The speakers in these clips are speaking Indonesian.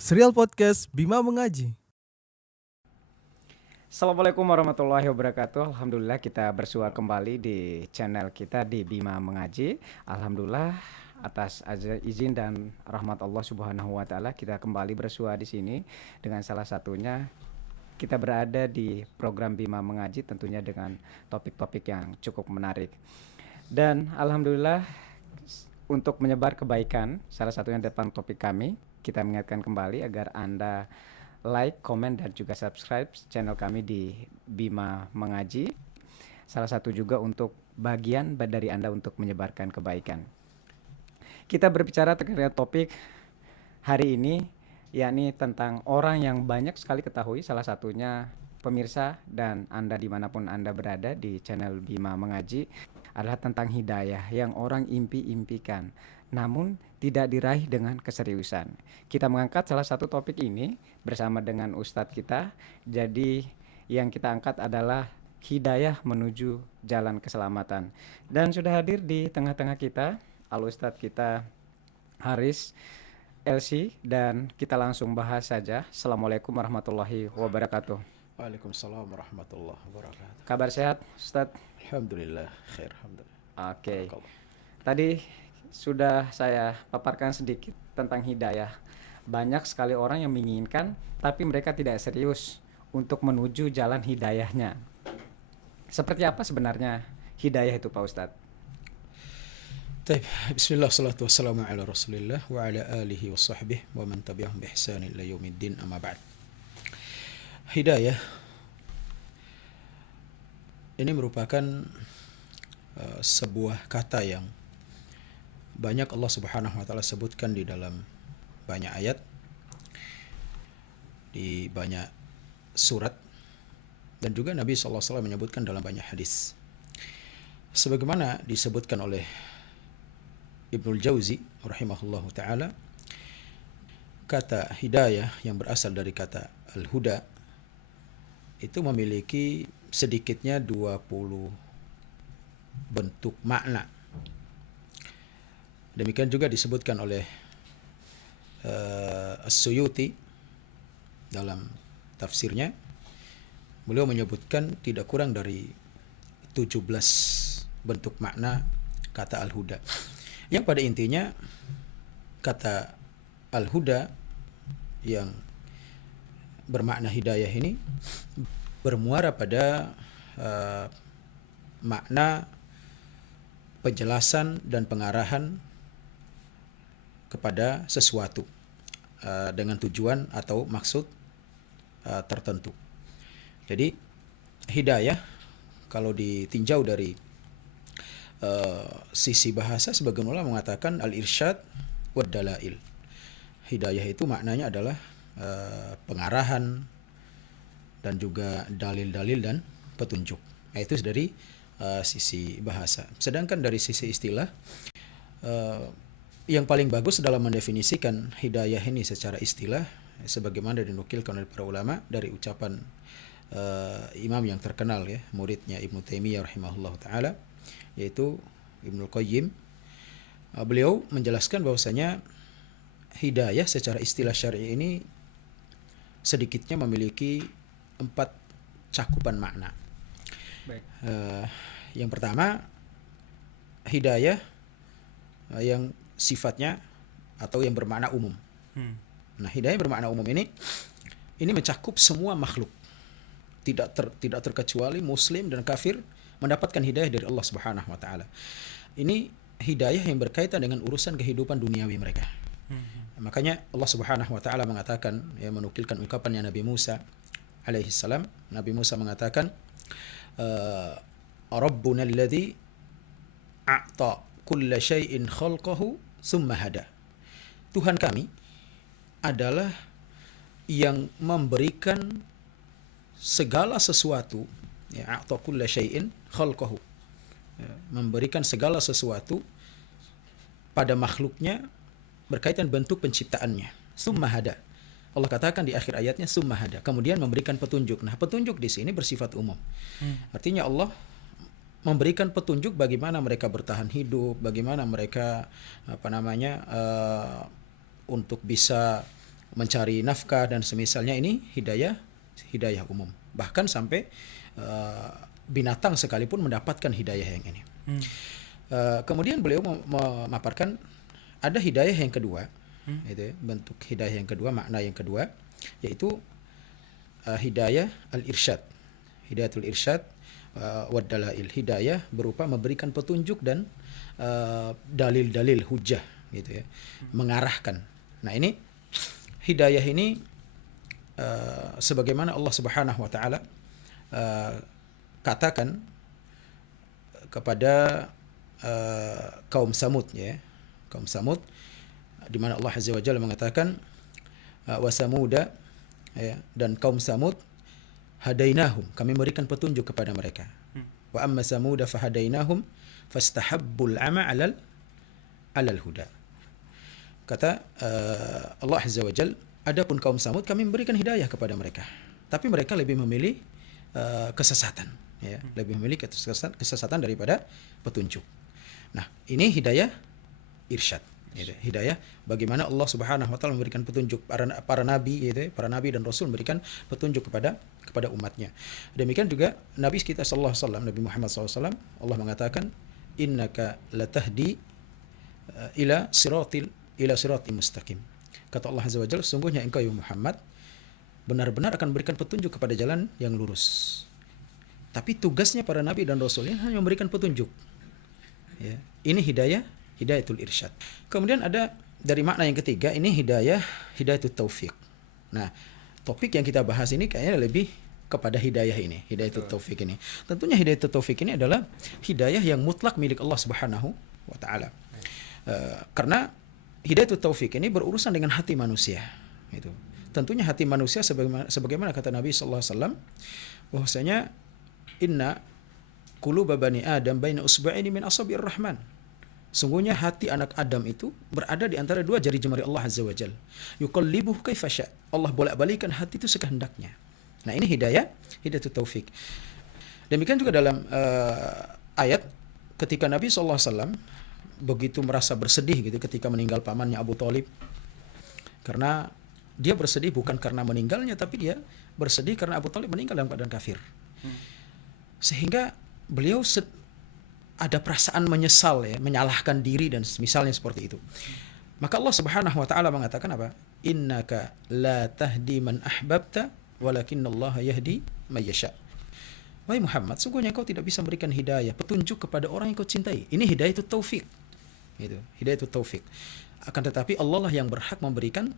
Serial Podcast Bima Mengaji. Assalamualaikum warahmatullahi wabarakatuh. Alhamdulillah kita bersua kembali di channel kita di Bima Mengaji. Alhamdulillah atas izin dan rahmat Allah Subhanahu wa taala kita kembali bersua di sini dengan salah satunya kita berada di program Bima Mengaji tentunya dengan topik-topik yang cukup menarik. Dan alhamdulillah untuk menyebar kebaikan salah satunya depan topik kami, kita mengingatkan kembali agar Anda like, komen, dan juga subscribe channel kami di Bima Mengaji. Salah satu juga untuk bagian dari Anda untuk menyebarkan kebaikan. Kita berbicara terkait topik hari ini, yakni tentang orang yang banyak sekali ketahui, salah satunya pemirsa dan Anda dimanapun Anda berada di channel Bima Mengaji, adalah tentang hidayah yang orang impi-impikan namun tidak diraih dengan keseriusan. Kita mengangkat salah satu topik ini bersama dengan Ustadz kita. Jadi yang kita angkat adalah hidayah menuju jalan keselamatan. Dan sudah hadir di tengah-tengah kita Al Ustadz kita Haris LC, dan kita langsung bahas saja. Assalamualaikum warahmatullahi wabarakatuh. Waalaikumsalam warahmatullahi wabarakatuh. Kabar sehat Ustadz? Alhamdulillah, khair, alhamdulillah. Oke. Barakallah. Tadi sudah saya paparkan sedikit tentang hidayah. Banyak sekali orang yang menginginkan, tapi mereka tidak serius untuk menuju jalan hidayahnya. Seperti apa sebenarnya hidayah itu Pak Ustadz? Taib, bismillah, salatu wassalamu ala rasulillah wa ala alihi wa sahbihi wa man tabi'ahum bi ihsan ila yaumiddin, amma ba'd. Hidayah ini merupakan sebuah kata yang banyak Allah Subhanahu wa taala sebutkan di dalam banyak ayat, di banyak surat, dan juga Nabi SAW menyebutkan dalam banyak hadis. Sebagaimana disebutkan oleh Ibnul Jauzi rahimahullahu taala, kata hidayah yang berasal dari kata al-huda itu memiliki sedikitnya 20 bentuk makna. Demikian juga disebutkan oleh As-Suyuti dalam tafsirnya. Beliau menyebutkan tidak kurang dari 17 bentuk makna kata al-huda. Yang pada intinya kata al-huda yang bermakna hidayah ini bermuara pada makna penjelasan dan pengarahan kepada sesuatu dengan tujuan atau maksud tertentu. Jadi hidayah kalau ditinjau dari sisi bahasa, sebagian ulama mengatakan al-irsyad wa dalail. Hidayah itu maknanya adalah pengarahan dan juga dalil-dalil dan petunjuk. Nah, itu dari sisi bahasa. Sedangkan dari sisi istilah, yang paling bagus dalam mendefinisikan hidayah ini secara istilah, sebagaimana dinukilkan oleh para ulama dari ucapan imam yang terkenal, ya, muridnya Ibnu Taimiyah rahimahullah taala, yaitu Ibnul Qayyim. Beliau menjelaskan bahwasanya hidayah secara istilah syar'i ini sedikitnya memiliki 4 cakupan makna. Baik. Yang pertama, hidayah yang sifatnya atau yang bermakna umum. Nah, hidayah bermakna umum ini mencakup semua makhluk. Tidak terkecuali muslim dan kafir mendapatkan hidayah dari Allah Subhanahu wa taala. Ini hidayah yang berkaitan dengan urusan kehidupan duniawi mereka. Makanya Allah Subhanahu wa taala mengatakan, ya, menukilkan ungkapannya Nabi Musa alaihi salam. Nabi Musa mengatakan, Rabbuna alladhi a'ta kulla syai'in khalqahu summa hada. Tuhan kami adalah yang memberikan segala sesuatu, ya, a'ta kulla syai'in khalqahu, ya, memberikan segala sesuatu pada makhluknya berkaitan bentuk penciptaannya. Summa hada. Allah katakan di akhir ayatnya summa hada, kemudian memberikan petunjuk. Nah, petunjuk di sini bersifat umum. Artinya Allah memberikan petunjuk bagaimana mereka bertahan hidup, bagaimana mereka untuk bisa mencari nafkah dan semisalnya, ini hidayah umum. Bahkan sampai binatang sekalipun mendapatkan hidayah yang ini. Kemudian beliau memaparkan ada hidayah yang kedua, itu bentuk hidayah yang kedua, makna yang kedua, yaitu hidayah al-irsyad. Hidayatul irsyad wa dalail. Hidayah berupa memberikan petunjuk dan dalil-dalil hujah, gitu ya, mengarahkan. Nah, ini hidayah ini sebagaimana Allah Subhanahu wa taala katakan kepada kaum Samud, ya. Kaum Samud, di mana Allah Azza wa Jalla mengatakan wa samuda, ya, dan kaum Samud hadainahum, kami memberikan petunjuk kepada mereka. Wa amma samuda fahadainahum fastahabbul ama 'alal huda. Kata Allah Azza wa Jalla, adapun kaum Samud kami memberikan hidayah kepada mereka, tapi mereka lebih memilih kesesatan, ya, lebih memilih kesesatan daripada petunjuk. Nah, ini hidayah irsyad, gitu. Hidayah bagaimana Allah Subhanahu wa taala memberikan petunjuk para nabi, gitu, para nabi dan rasul memberikan petunjuk kepada umatnya. Demikian juga Nabi kita sallallahu alaihi wasallam, Nabi Muhammad sallallahu alaihi wasallam, Allah mengatakan innaka latahdi ila siratil mustaqim. Kata Allah Azza wa Jalla, sungguhnya engkau ya Muhammad benar-benar akan memberikan petunjuk kepada jalan yang lurus. Tapi tugasnya para nabi dan rasul hanya memberikan petunjuk. Ya, ini hidayatul irsyad. Kemudian ada dari makna yang ketiga, ini hidayatul taufik. Nah, topik yang kita bahas ini kayaknya lebih kepada hidayah ini, hidayatul taufik ini. Tentunya hidayatul taufik ini adalah hidayah yang mutlak milik Allah Subhanahu wa taala. Karena hidayatul taufik ini berurusan dengan hati manusia, itu. Tentunya hati manusia sebagaimana kata Nabi sallallahu alaihi wasallam, bahwasanya inna quluba bani Adam baina usba'ini min asabi'ir rahman. Sungguhnya hati anak Adam itu berada di antara dua jari jemari Allah Azza wa Jalla. Yuqallibuhu kaifa sya'. Allah bolak-balikkan hati itu sekehendaknya. Nah, ini hidayatul taufik. Demikian juga dalam ayat ketika Nabi sallallahu alaihi wasallam begitu merasa bersedih, gitu, ketika meninggal pamannya Abu Thalib. Karena dia bersedih bukan karena meninggalnya, tapi dia bersedih karena Abu Thalib meninggal dalam keadaan kafir. Sehingga beliau ada perasaan menyesal, ya, menyalahkan diri dan misalnya seperti itu. Maka Allah Subhanahu wa taala mengatakan apa? Innaka la tahdi man ahbabta walakinallaha yahdi may yasha. Wahai Muhammad, sungguhnya engkau tidak bisa memberikan hidayah, petunjuk kepada orang yang kau cintai. Ini hidayatul taufik. Gitu, hidayatul taufik. Akan tetapi Allah lah yang berhak memberikan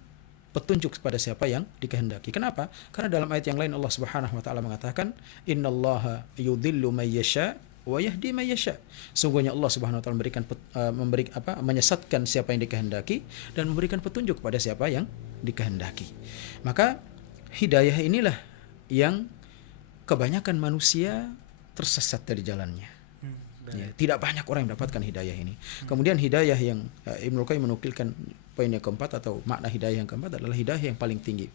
petunjuk kepada siapa yang dikehendaki. Kenapa? Karena dalam ayat yang lain Allah Subhanahu wa taala mengatakan, "Innallaha yudhillu may yasha wa yahdi may yasha." Sungguhnya Allah Subhanahu wa taala menyesatkan siapa yang dikehendaki dan memberikan petunjuk kepada siapa yang dikehendaki. Maka hidayah inilah yang kebanyakan manusia tersesat dari jalannya. Ya, tidak banyak orang yang mendapatkan hidayah ini. Kemudian hidayah yang Ibnu Qayyim menukilkan poin yang keempat atau makna hidayah yang keempat adalah hidayah yang paling tinggi.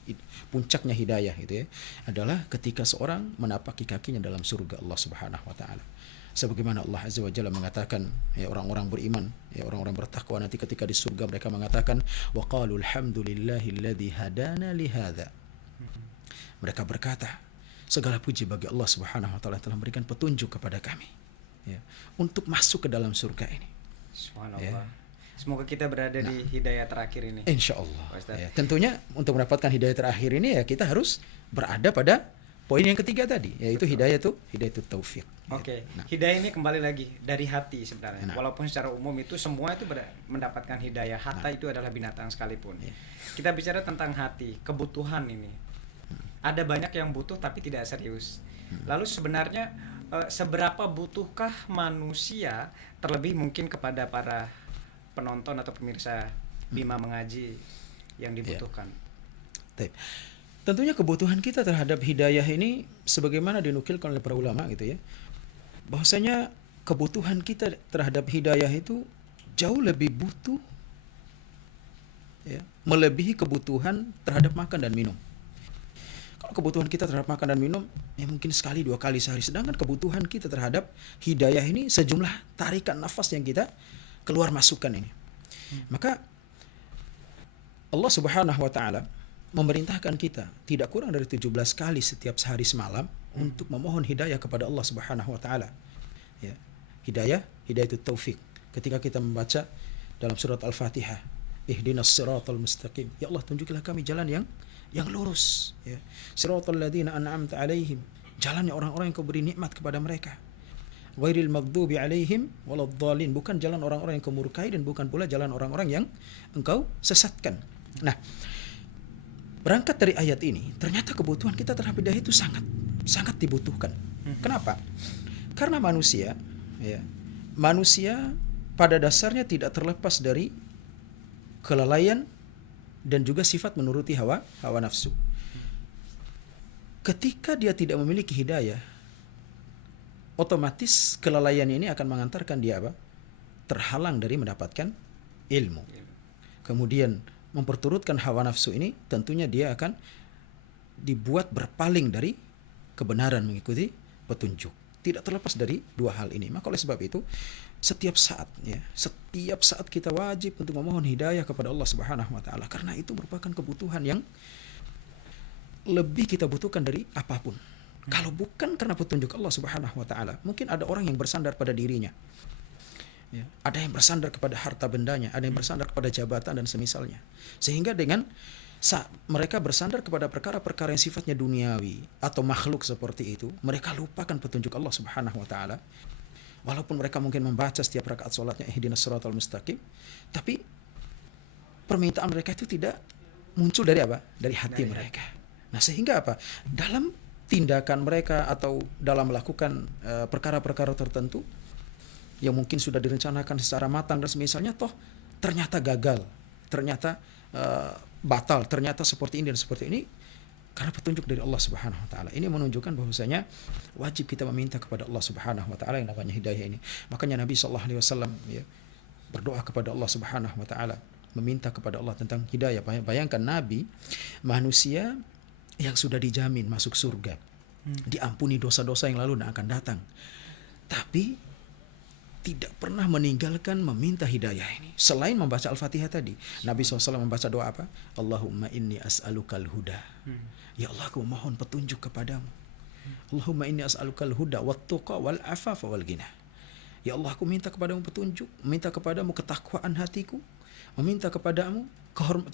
Puncaknya hidayah itu, ya, adalah ketika seorang menapaki kakinya dalam surga Allah Subhanahu wa taala. Sebagaimana Allah Azza wa Jalla mengatakan, ya, orang-orang beriman, ya, orang-orang bertakwa nanti ketika di surga mereka mengatakan wa qalu alhamdulillahilladzi hadana li hadza. Mereka berkata, segala puji bagi Allah Subhanahu wa taala telah memberikan petunjuk kepada kami, ya, untuk masuk ke dalam surga ini. Subhanallah. Ya. Semoga kita berada di hidayah terakhir ini. Insya Allah. Ya, tentunya untuk mendapatkan hidayah terakhir ini, ya, kita harus berada pada poin yang ketiga tadi, yaitu hidayatul taufik. Oke. Nah. Hidayah ini kembali lagi dari hati sebenarnya. Nah. Walaupun secara umum itu semua itu mendapatkan hidayah. Hatta itu adalah binatang sekalipun. Ya. Kita bicara tentang hati, kebutuhan ini. Ada banyak yang butuh tapi tidak serius. Lalu sebenarnya seberapa butuhkah manusia, terlebih mungkin kepada para penonton atau pemirsa Bima Mengaji yang dibutuhkan? Ya. Tentunya kebutuhan kita terhadap hidayah ini sebagaimana dinukilkan oleh para ulama, gitu, ya, bahwasanya kebutuhan kita terhadap hidayah itu jauh lebih butuh, ya, melebihi kebutuhan terhadap makan dan minum. Kalau kebutuhan kita terhadap makan dan minum, ya, mungkin sekali dua kali sehari, sedangkan kebutuhan kita terhadap hidayah ini sejumlah tarikan nafas yang kita keluar masukkan ini. Maka Allah Subhanahu wa taala memerintahkan kita tidak kurang dari 17 kali setiap sehari semalam untuk memohon hidayah kepada Allah Subhanahu wa taala. Ya. Hidayah itu taufik. Ketika kita membaca dalam surat Al-Fatihah, ihdinas siratal mustaqim. Ya Allah, tunjukilah kami jalan yang lurus, ya. Siratal ladzina an'amta alaihim. Jalannya orang-orang yang Kau beri nikmat kepada mereka. Ghairil maghdubi alaihim waladdallin. Bukan jalan orang-orang yang Kau murkai dan bukan pula jalan orang-orang yang Engkau sesatkan. Nah, berangkat dari ayat ini, ternyata kebutuhan kita terhadap hidayah itu sangat dibutuhkan. Kenapa? Karena manusia pada dasarnya tidak terlepas dari kelalaian dan juga sifat menuruti hawa nafsu. Ketika dia tidak memiliki hidayah, otomatis kelalaian ini akan mengantarkan dia terhalang dari mendapatkan ilmu. Kemudian memperturutkan hawa nafsu ini, tentunya dia akan dibuat berpaling dari kebenaran mengikuti petunjuk. Tidak terlepas dari dua hal ini. Maka oleh sebab itu, setiap saat kita wajib untuk memohon hidayah kepada Allah Subhanahu wa taala, karena itu merupakan kebutuhan yang lebih kita butuhkan dari apapun. Kalau bukan karena petunjuk Allah Subhanahu wa taala, mungkin ada orang yang bersandar pada dirinya. Ya, ada yang bersandar kepada harta bendanya, ada yang bersandar kepada jabatan dan semisalnya. Sehingga dengan mereka bersandar kepada perkara-perkara yang sifatnya duniawi atau makhluk seperti itu, mereka lupakan petunjuk Allah Subhanahu wa taala. Walaupun mereka mungkin membaca setiap rakaat salatnya ihdinas siratal mustaqim, tapi permintaan mereka itu tidak muncul dari Dari hati mereka. Nah, sehingga dalam tindakan mereka atau dalam melakukan perkara-perkara tertentu yang mungkin sudah direncanakan secara matang dan semisalnya, toh ternyata gagal, ternyata batal, ternyata seperti ini dan seperti ini, karena petunjuk dari Allah Subhanahu wa taala. Ini menunjukkan bahwasanya wajib kita meminta kepada Allah Subhanahu wa taala yang namanya hidayah ini. Makanya Nabi sallallahu alaihi wasallam berdoa kepada Allah Subhanahu wa taala, meminta kepada Allah tentang hidayah. Bayangkan Nabi, manusia yang sudah dijamin masuk surga, diampuni dosa-dosa yang lalu dan akan datang, tapi tidak pernah meninggalkan meminta hidayah ini. Selain membaca Al-Fatihah tadi, Nabi SAW membaca doa apa? Allahumma inni as'alukal huda. Ya Allah, aku mohon petunjuk kepadamu. Allahumma inni as'alukal huda wat-tuqa wal afafa wal ghina. Ya Allah, aku minta kepadamu petunjuk, minta kepadamu ketakwaan hatiku, meminta kepadamu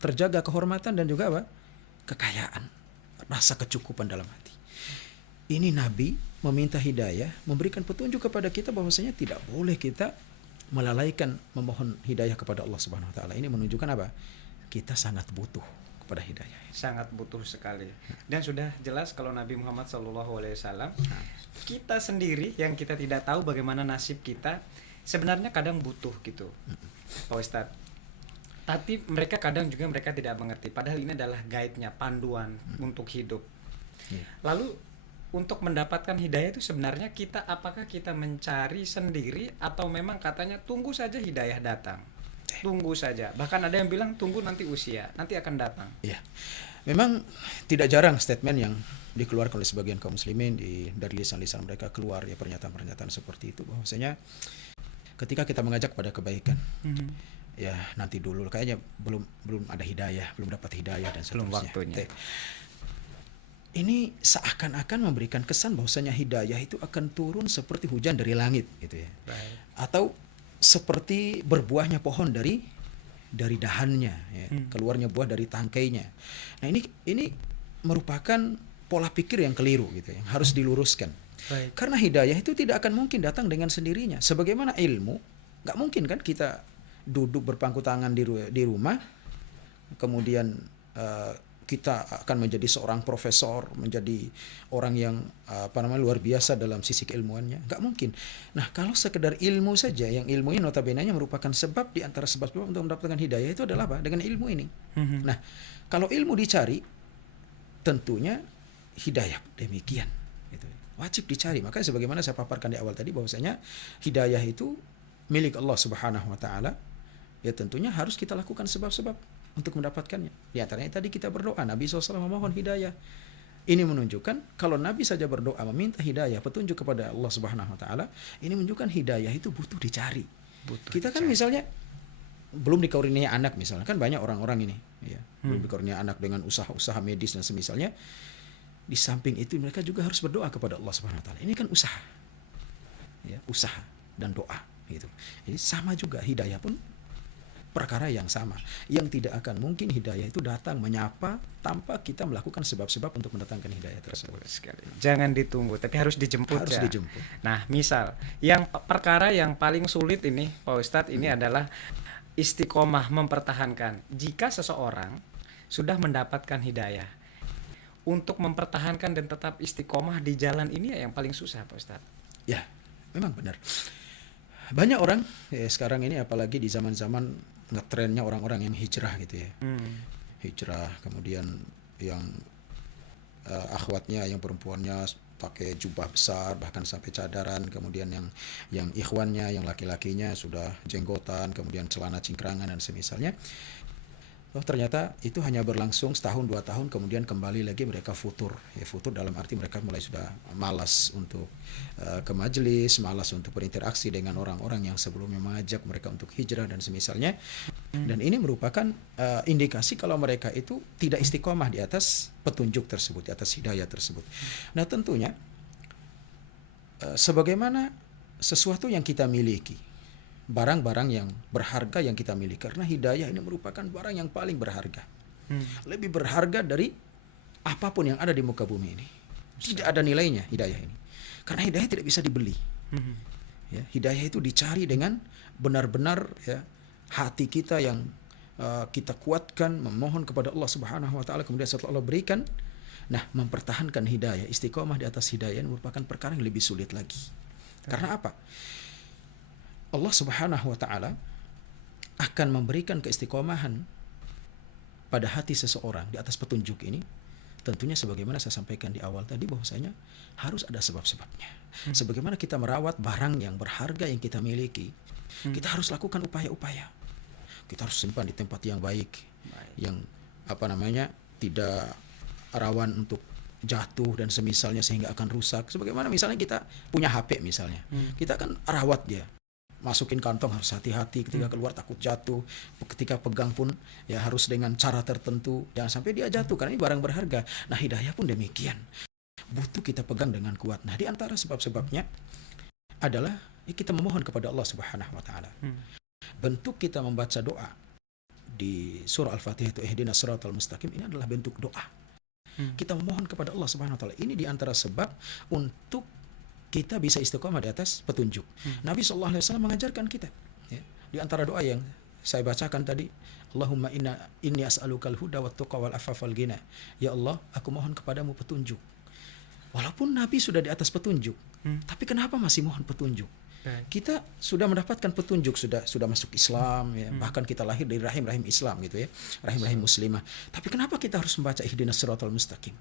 terjaga kehormatan dan juga kekayaan, rasa kecukupan dalam hati. Ini Nabi meminta hidayah, memberikan petunjuk kepada kita bahwasanya tidak boleh kita melalaikan memohon hidayah kepada Allah Subhanahu wa taala. Ini menunjukkan kita sangat butuh kepada hidayah. Sangat butuh sekali. Dan sudah jelas kalau Nabi Muhammad SAW, kita sendiri yang kita tidak tahu bagaimana nasib kita, sebenarnya kadang butuh gitu, Pak Ustadz. Tapi mereka kadang juga mereka tidak mengerti. Padahal ini adalah guide-nya, panduan untuk hidup. Lalu untuk mendapatkan hidayah itu sebenarnya apakah kita mencari sendiri atau memang katanya tunggu saja hidayah datang? Tunggu saja. Bahkan ada yang bilang tunggu nanti usia, nanti akan datang. Ya. Memang tidak jarang statement yang dikeluarkan oleh sebagian kaum muslimin dari lisan-lisan mereka keluar pernyataan-pernyataan seperti itu, bahwasanya ketika kita mengajak pada kebaikan, ya nanti dulu, kayaknya belum ada hidayah, belum dapat hidayah dan seterusnya. Belum waktunya. Ini seakan-akan memberikan kesan bahwasanya hidayah itu akan turun seperti hujan dari langit gitu ya. Baik. Atau seperti berbuahnya pohon dari dahannya ya, keluarnya buah dari tangkainya. Nah, ini merupakan pola pikir yang keliru gitu, yang harus diluruskan. Baik. Karena hidayah itu tidak akan mungkin datang dengan sendirinya. Sebagaimana ilmu, nggak mungkin kan kita duduk berpangku tangan di rumah, kemudian kita akan menjadi seorang profesor, menjadi orang yang luar biasa dalam sisi keilmuannya. Nggak mungkin. Nah, kalau sekedar ilmu saja, yang ilmu ini notabene-nya merupakan sebab di antara sebab-sebab untuk mendapatkan hidayah itu adalah dengan ilmu ini. Nah, kalau ilmu dicari, tentunya hidayah demikian. Gitu. Wajib dicari. Makanya sebagaimana saya paparkan di awal tadi, bahwasanya hidayah itu milik Allah Subhanahu wa taala. Ya tentunya harus kita lakukan sebab-sebab untuk mendapatkannya. Di antaranya tadi kita berdoa, Nabi SAW memohon hidayah. Ini menunjukkan kalau Nabi saja berdoa meminta hidayah, petunjuk kepada Allah Subhanahu wa taala, ini menunjukkan hidayah itu butuh dicari. Kita kan misalnya belum dikaruniai anak misalnya, kan banyak orang-orang ini ya. belum dikaruniai anak dengan usaha-usaha medis dan semisalnya. Di samping itu mereka juga harus berdoa kepada Allah Subhanahu wa taala. Ini kan usaha. Ya, usaha dan doa gitu. Jadi sama juga hidayah pun perkara yang sama. Yang tidak akan mungkin hidayah itu datang menyapa tanpa kita melakukan sebab-sebab untuk mendatangkan hidayah tersebut. Sekali. Jangan ditunggu, tapi harus dijemput. Harus ya. dijemput. Nah, misal yang perkara yang paling sulit ini, Pak Ustadz, ini adalah istiqomah mempertahankan. Jika seseorang sudah mendapatkan hidayah, untuk mempertahankan dan tetap istiqomah di jalan ini yang paling susah, Pak Ustadz. Ya, memang benar. Banyak orang sekarang ini apalagi di zaman-zaman ngetrennya orang-orang yang hijrah gitu ya. Hijrah, kemudian yang akhwatnya, yang perempuannya pakai jubah besar bahkan sampai cadaran, kemudian yang ikhwannya, yang laki-lakinya sudah jenggotan, kemudian celana cingkrangan dan semisalnya. Oh, ternyata itu hanya berlangsung setahun 2 tahun, kemudian kembali lagi mereka futur. Ya, futur dalam arti mereka mulai sudah malas untuk ke majelis, malas untuk berinteraksi dengan orang-orang yang sebelumnya mengajak mereka untuk hijrah dan semisalnya. Dan ini merupakan indikasi kalau mereka itu tidak istiqomah di atas petunjuk tersebut, di atas hidayah tersebut. Nah, tentunya sebagaimana sesuatu yang kita miliki, barang-barang yang berharga yang kita miliki, karena hidayah ini merupakan barang yang paling berharga, lebih berharga dari apapun yang ada di muka bumi ini. Tidak ada nilainya hidayah ini, karena hidayah tidak bisa dibeli. Ya, hidayah itu dicari dengan benar-benar ya, hati kita yang kita kuatkan, memohon kepada Allah Subhanahu wa taala, kemudian setelah Allah berikan, nah mempertahankan hidayah, istiqomah di atas hidayah ini merupakan perkara yang lebih sulit lagi. Karena apa? Allah Subhanahu wa taala akan memberikan keistiqomahan pada hati seseorang di atas petunjuk ini, tentunya sebagaimana saya sampaikan di awal tadi bahwasanya harus ada sebab-sebabnya. Sebagaimana kita merawat barang yang berharga yang kita miliki, kita harus lakukan upaya-upaya. Kita harus simpan di tempat yang baik, yang tidak rawan untuk jatuh dan semisalnya sehingga akan rusak. Sebagaimana misalnya kita punya HP misalnya, kita akan rawat dia. Masukin kantong harus hati-hati, ketika keluar takut jatuh, ketika pegang pun ya harus dengan cara tertentu, jangan sampai dia jatuh karena ini barang berharga. Nah, hidayah pun demikian, butuh kita pegang dengan kuat. Nah, di antara sebab-sebabnya adalah kita memohon kepada Allah Subhanahu wa taala. Bentuk kita membaca doa di surah Al-Fatihah itu ihdinas siratal mustaqim, ini adalah bentuk doa. Kita memohon kepada Allah Subhanahu wa taala. Ini di antara sebab untuk kita bisa istiqomah di atas petunjuk. Nabi SAW mengajarkan kita. Ya, di antara doa yang saya bacakan tadi, Allahumma inni as'alukal huda wat tuqa wal afaf wal ghina. Ya Allah, aku mohon kepadamu petunjuk. Walaupun Nabi sudah di atas petunjuk, tapi kenapa masih mohon petunjuk? Kita sudah mendapatkan petunjuk, sudah masuk Islam, ya. Bahkan kita lahir dari rahim Islam gitu ya, rahim muslimah. Tapi kenapa kita harus membaca ihdinas siratal mustaqim?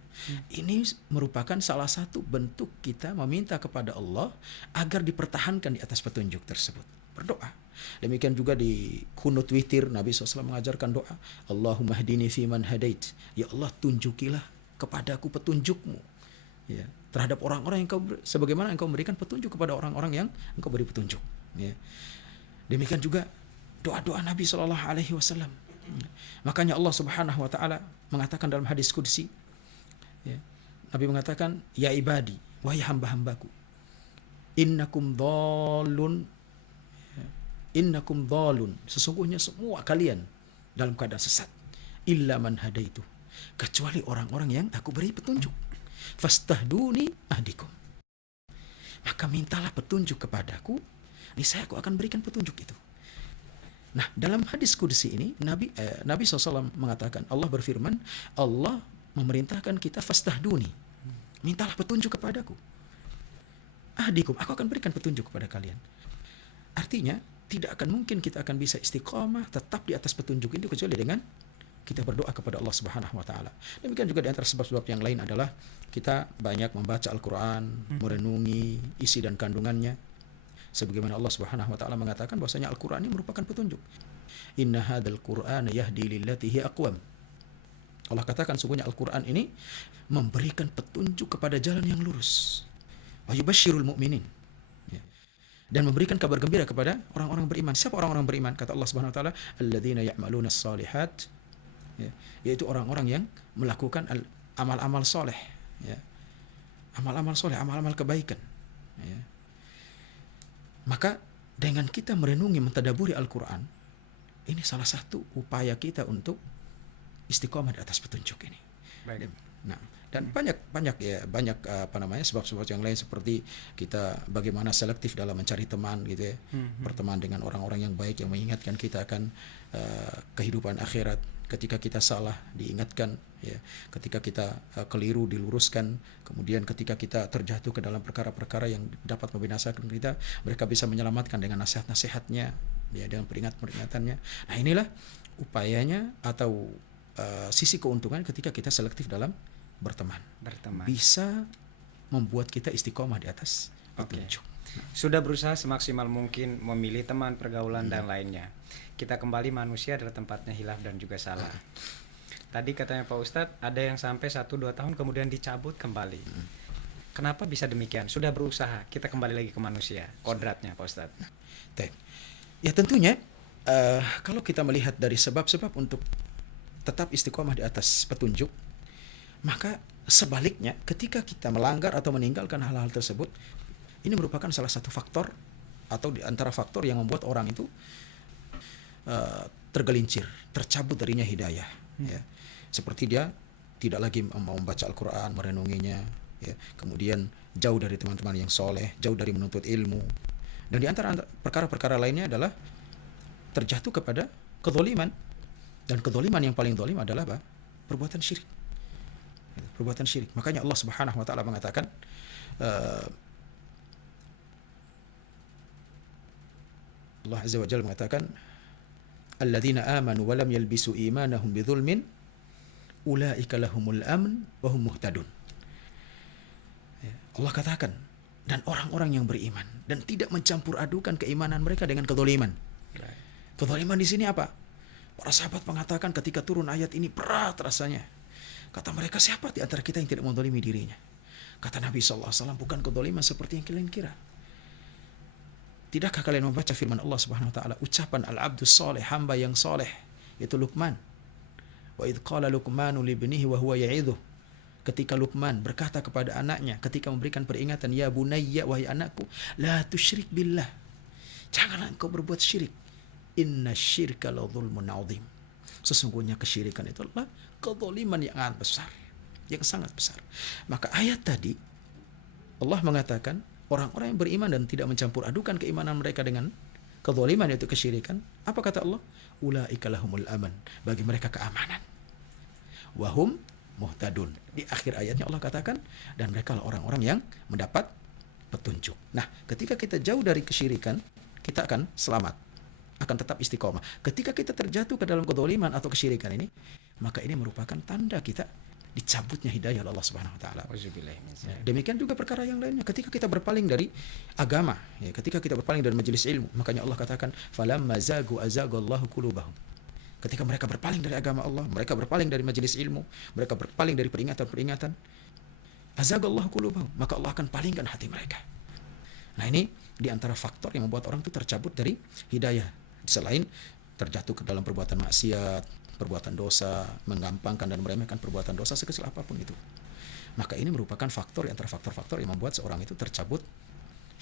Ini merupakan salah satu bentuk kita meminta kepada Allah agar dipertahankan di atas petunjuk tersebut. Berdoa. Demikian juga di kunut witir Nabi SAW mengajarkan doa, Allahumma hdini fiman hadait. Ya Allah, tunjukilah kepadaku petunjukmu. Ya, terhadap orang-orang yang sebagaimana engkau memberikan petunjuk kepada orang-orang yang engkau beri petunjuk. Ya. Demikian juga doa-doa Nabi Shallallahu Alaihi Wasallam. Makanya Allah Subhanahu Wa Taala mengatakan dalam hadis qudsi, ya, Nabi mengatakan, ya ibadi, wahai hamba-hambaku, innakum dhalun, sesungguhnya semua kalian dalam keadaan sesat, illa man hadaitu, kecuali orang-orang yang aku beri petunjuk. Fastahduni ahdikum, maka mintalah petunjuk kepadaku, niscaya aku akan berikan petunjuk itu. Nah, dalam hadis qudsi ini Nabi SAW mengatakan, Allah berfirman, Allah memerintahkan kita fastahduni, mintalah petunjuk kepadaku, ahdikum, aku akan berikan petunjuk kepada kalian. Artinya tidak akan mungkin kita akan bisa istiqamah tetap di atas petunjuk itu kecuali dengan kita berdoa kepada Allah Subhanahu wa taala. Demikian juga di antara sebab-sebab yang lain adalah kita banyak membaca Al-Qur'an, merenungi isi dan kandungannya. Sebagaimana Allah Subhanahu wa taala mengatakan bahwasanya Al-Qur'an ini merupakan petunjuk. Inna hadzal Qur'ana yahdi lillati hiya aqwam. Allah katakan sungguhnya Al-Qur'an ini memberikan petunjuk kepada jalan yang lurus. Wa yubasysyirul mu'minin. Dan memberikan kabar gembira kepada orang-orang beriman. Siapa orang-orang beriman? Kata Allah Subhanahu wa taala, alladzina ya'maluna shalihat, ya, yaitu orang-orang yang melakukan amal-amal soleh, ya, amal-amal soleh, amal-amal kebaikan. Ya. Maka dengan kita merenungi, mentadaburi Al-Quran, ini salah satu upaya kita untuk istiqomah di atas petunjuk ini. Baik. Nah, dan banyak sebab-sebab yang lain, seperti kita bagaimana selektif dalam mencari teman gitu ya. Berteman dengan orang-orang yang baik, yang mengingatkan kita akan kehidupan akhirat. Ketika kita salah diingatkan, ya. Ketika kita keliru diluruskan. Kemudian ketika kita terjatuh ke dalam perkara-perkara yang dapat membinasakan kita, mereka bisa menyelamatkan dengan nasihat-nasihatnya, ya, dengan peringatannya. Nah, inilah upayanya atau sisi keuntungan ketika kita selektif dalam berteman. Bisa membuat kita istiqomah di atas petunjuk. Sudah berusaha semaksimal mungkin memilih teman, pergaulan dan lainnya. Kita kembali, manusia adalah tempatnya hilaf dan juga salah. Tadi katanya Pak Ustadz, ada yang sampai 1-2 tahun kemudian dicabut kembali. Kenapa bisa demikian? Sudah berusaha, kita kembali lagi ke manusia. Kodratnya Pak Ustadz. Ya tentunya kalau kita melihat dari sebab-sebab untuk tetap istiqomah di atas petunjuk, maka sebaliknya ketika kita melanggar atau meninggalkan hal-hal tersebut, ini merupakan salah satu faktor atau di antara faktor yang membuat orang itu tergelincir, tercabut darinya hidayah. Ya. Seperti dia tidak lagi mau membaca Al-Quran, merenunginya, ya. Kemudian jauh dari teman-teman yang soleh, jauh dari menuntut ilmu. Dan di antara perkara-perkara lainnya adalah terjatuh kepada kezaliman. Dan kezaliman yang paling zalim adalah apa? Perbuatan syirik. Perbuatan syirik. Makanya Allah Subhanahu wa taala mengatakan Allah Azza wa Jalla mengatakan, alladzina amanu wa lam yalbisu imanahum bidzulmin ulaika lahumul amn wa hum muhtadun. Allah katakan, dan orang-orang yang beriman dan tidak mencampur adukan keimanan mereka dengan kezaliman. Kezaliman di sini apa? Para sahabat mengatakan ketika turun ayat ini berat rasanya. Kata mereka, siapa di antara kita yang tidak menzalimi dirinya? Kata Nabi SAW, bukan kezaliman seperti yang kalian kira. Tidakkah kalian membaca firman Allah Subhanahu wa taala, ucapan al-abdus saleh, hamba yang saleh, yaitu Luqman. Wa idh qala Luqmanu li ibnihi wa huwa ya'idhu. Ketika Luqman berkata kepada anaknya ketika memberikan peringatan, ya bunayya, wahai anakku, la tusyrik billah. Janganlah engkau berbuat syirik. Inna syirka la dzulmun 'adzim. Sesungguhnya kesyirikan itu adalah kezaliman yang sangat besar, yang sangat besar. Maka ayat tadi Allah mengatakan orang-orang yang beriman dan tidak mencampur adukan keimanan mereka dengan kezaliman, yaitu kesyirikan. Apa kata Allah? Ulaika lahumul aman. Bagi mereka keamanan. Wahum muhtadun. Di akhir ayatnya Allah katakan, dan mereka lah orang-orang yang mendapat petunjuk. Nah, ketika kita jauh dari kesyirikan, kita akan selamat, akan tetap istiqomah. Ketika kita terjatuh ke dalam kezaliman atau kesyirikan ini, maka ini merupakan tanda kita dicabutnya hidayah oleh Allah Subhanahu wa taala. Demikian juga perkara yang lainnya. Ketika kita berpaling dari agama, ya, ketika kita berpaling dari majelis ilmu, makanya Allah katakan, falamma zagu azagallahu qulubahum. Ketika mereka berpaling dari agama Allah, mereka berpaling dari majelis ilmu, mereka berpaling dari peringatan-peringatan, azagallahu qulubahum, maka Allah akan palingkan hati mereka. Nah, ini di antara faktor yang membuat orang itu tercabut dari hidayah. Selain terjatuh ke dalam perbuatan maksiat, perbuatan dosa, menggampangkan dan meremehkan perbuatan dosa sekecil apapun itu. Maka ini merupakan faktor antara faktor-faktor yang membuat seorang itu tercabut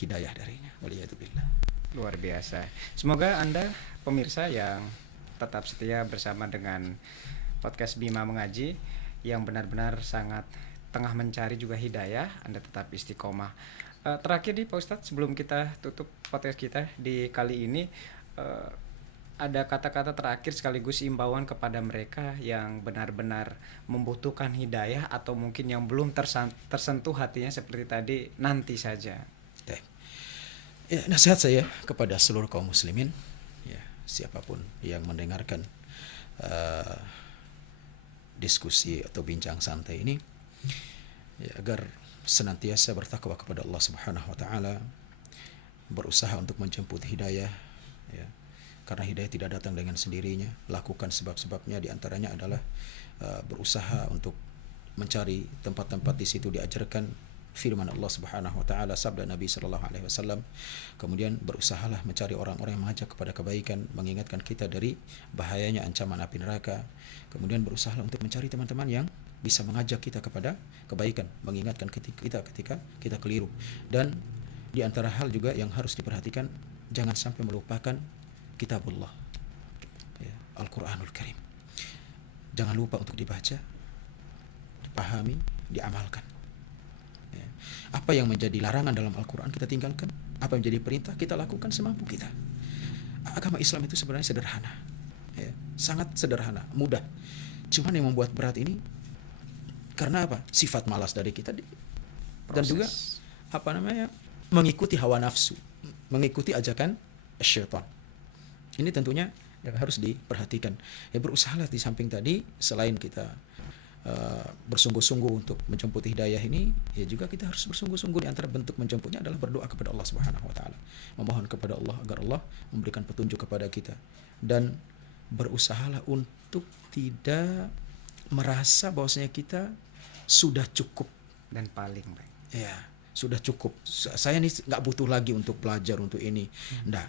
hidayah darinya. Waliyadzubillah. Luar biasa. Semoga Anda pemirsa yang tetap setia bersama dengan podcast Bima Mengaji yang benar-benar sangat tengah mencari juga hidayah, Anda tetap istiqomah. Terakhir nih Pak Ustadz, sebelum kita tutup podcast kita di kali ini, ada kata-kata terakhir sekaligus imbauan kepada mereka yang benar-benar membutuhkan hidayah atau mungkin yang belum tersentuh hatinya seperti tadi, nanti saja. Ya, nasihat saya kepada seluruh kaum muslimin, ya, siapapun yang mendengarkan diskusi atau bincang santai ini, ya, agar senantiasa bertakwa kepada Allah Subhanahu wa taala, berusaha untuk menjemput hidayah, ya. Karena hidayah tidak datang dengan sendirinya. Lakukan sebab-sebabnya, diantaranya adalah berusaha untuk mencari tempat-tempat di situ diajarkan firman Allah Subhanahu wa taala, sabda Nabi sallallahu alaihi wasallam. Kemudian berusahalah mencari orang-orang yang mengajak kepada kebaikan, mengingatkan kita dari bahayanya ancaman api neraka. Kemudian berusahalah untuk mencari teman-teman yang bisa mengajak kita kepada kebaikan, mengingatkan kita ketika kita keliru. Dan di antara hal juga yang harus diperhatikan, jangan sampai melupakan kitabullah, ya, Al-Quranul Karim. Jangan lupa untuk dibaca, dipahami, diamalkan. Ya. Apa yang menjadi larangan dalam Al-Quran kita tinggalkan, apa yang menjadi perintah kita lakukan semampu kita. Agama Islam itu sebenarnya sederhana, ya, sangat sederhana, mudah. Cuman yang membuat berat ini karena apa? Sifat malas dari kita dan juga mengikuti hawa nafsu, mengikuti ajakan syaitan. Ini tentunya yang harus diperhatikan. Ya, berusahalah di samping tadi, selain kita bersungguh-sungguh untuk menjemput hidayah ini, ya juga kita harus bersungguh-sungguh. Di antara bentuk menjemputnya adalah berdoa kepada Allah Subhanahu wa taala, memohon kepada Allah agar Allah memberikan petunjuk kepada kita, dan berusahalah untuk tidak merasa bahwasanya kita sudah cukup Dan paling baik. ya, sudah cukup, saya ini nggak butuh lagi untuk belajar untuk ini. Nah,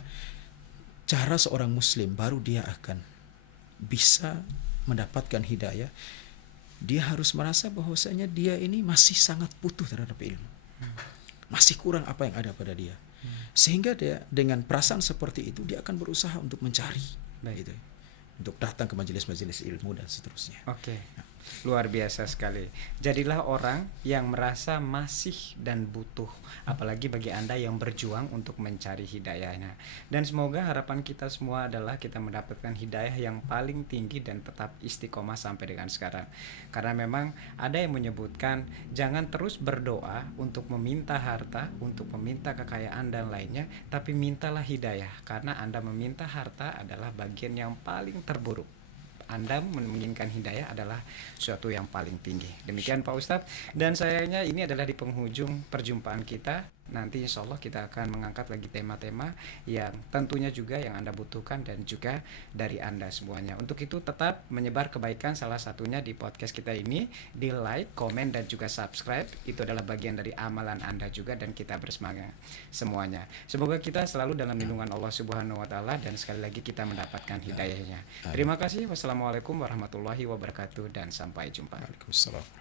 cara seorang muslim baru dia akan bisa mendapatkan hidayah, dia harus merasa bahwasanya dia ini masih sangat butuh terhadap ilmu, masih kurang apa yang ada pada dia, sehingga dia dengan perasaan seperti itu dia akan berusaha untuk mencari, gitu, untuk datang ke majelis-majelis ilmu dan seterusnya. Oke. Luar biasa sekali. Jadilah orang yang merasa masih dan butuh, apalagi bagi Anda yang berjuang untuk mencari hidayahnya. Dan semoga harapan kita semua adalah kita mendapatkan hidayah yang paling tinggi dan tetap istiqomah sampai dengan sekarang. Karena memang ada yang menyebutkan jangan terus berdoa untuk meminta harta, untuk meminta kekayaan dan lainnya, tapi mintalah hidayah, karena Anda meminta harta adalah bagian yang paling terburuk. Anda menginginkan hidayah adalah suatu yang paling tinggi. Demikian Pak Ustadz. Dan sayangnya ini adalah di penghujung perjumpaan kita. Nanti insya Allah kita akan mengangkat lagi tema-tema yang tentunya juga yang Anda butuhkan dan juga dari Anda semuanya. Untuk itu tetap menyebar kebaikan, salah satunya di podcast kita ini, di like, komen, dan juga subscribe. Itu adalah bagian dari amalan Anda juga, dan kita bersemangat semuanya. Semoga kita selalu dalam lindungan Allah Subhanahu wa taala, dan sekali lagi kita mendapatkan hidayahnya. Terima kasih. Wassalamualaikum warahmatullahi wabarakatuh, dan sampai jumpa. Waalaikumsalam.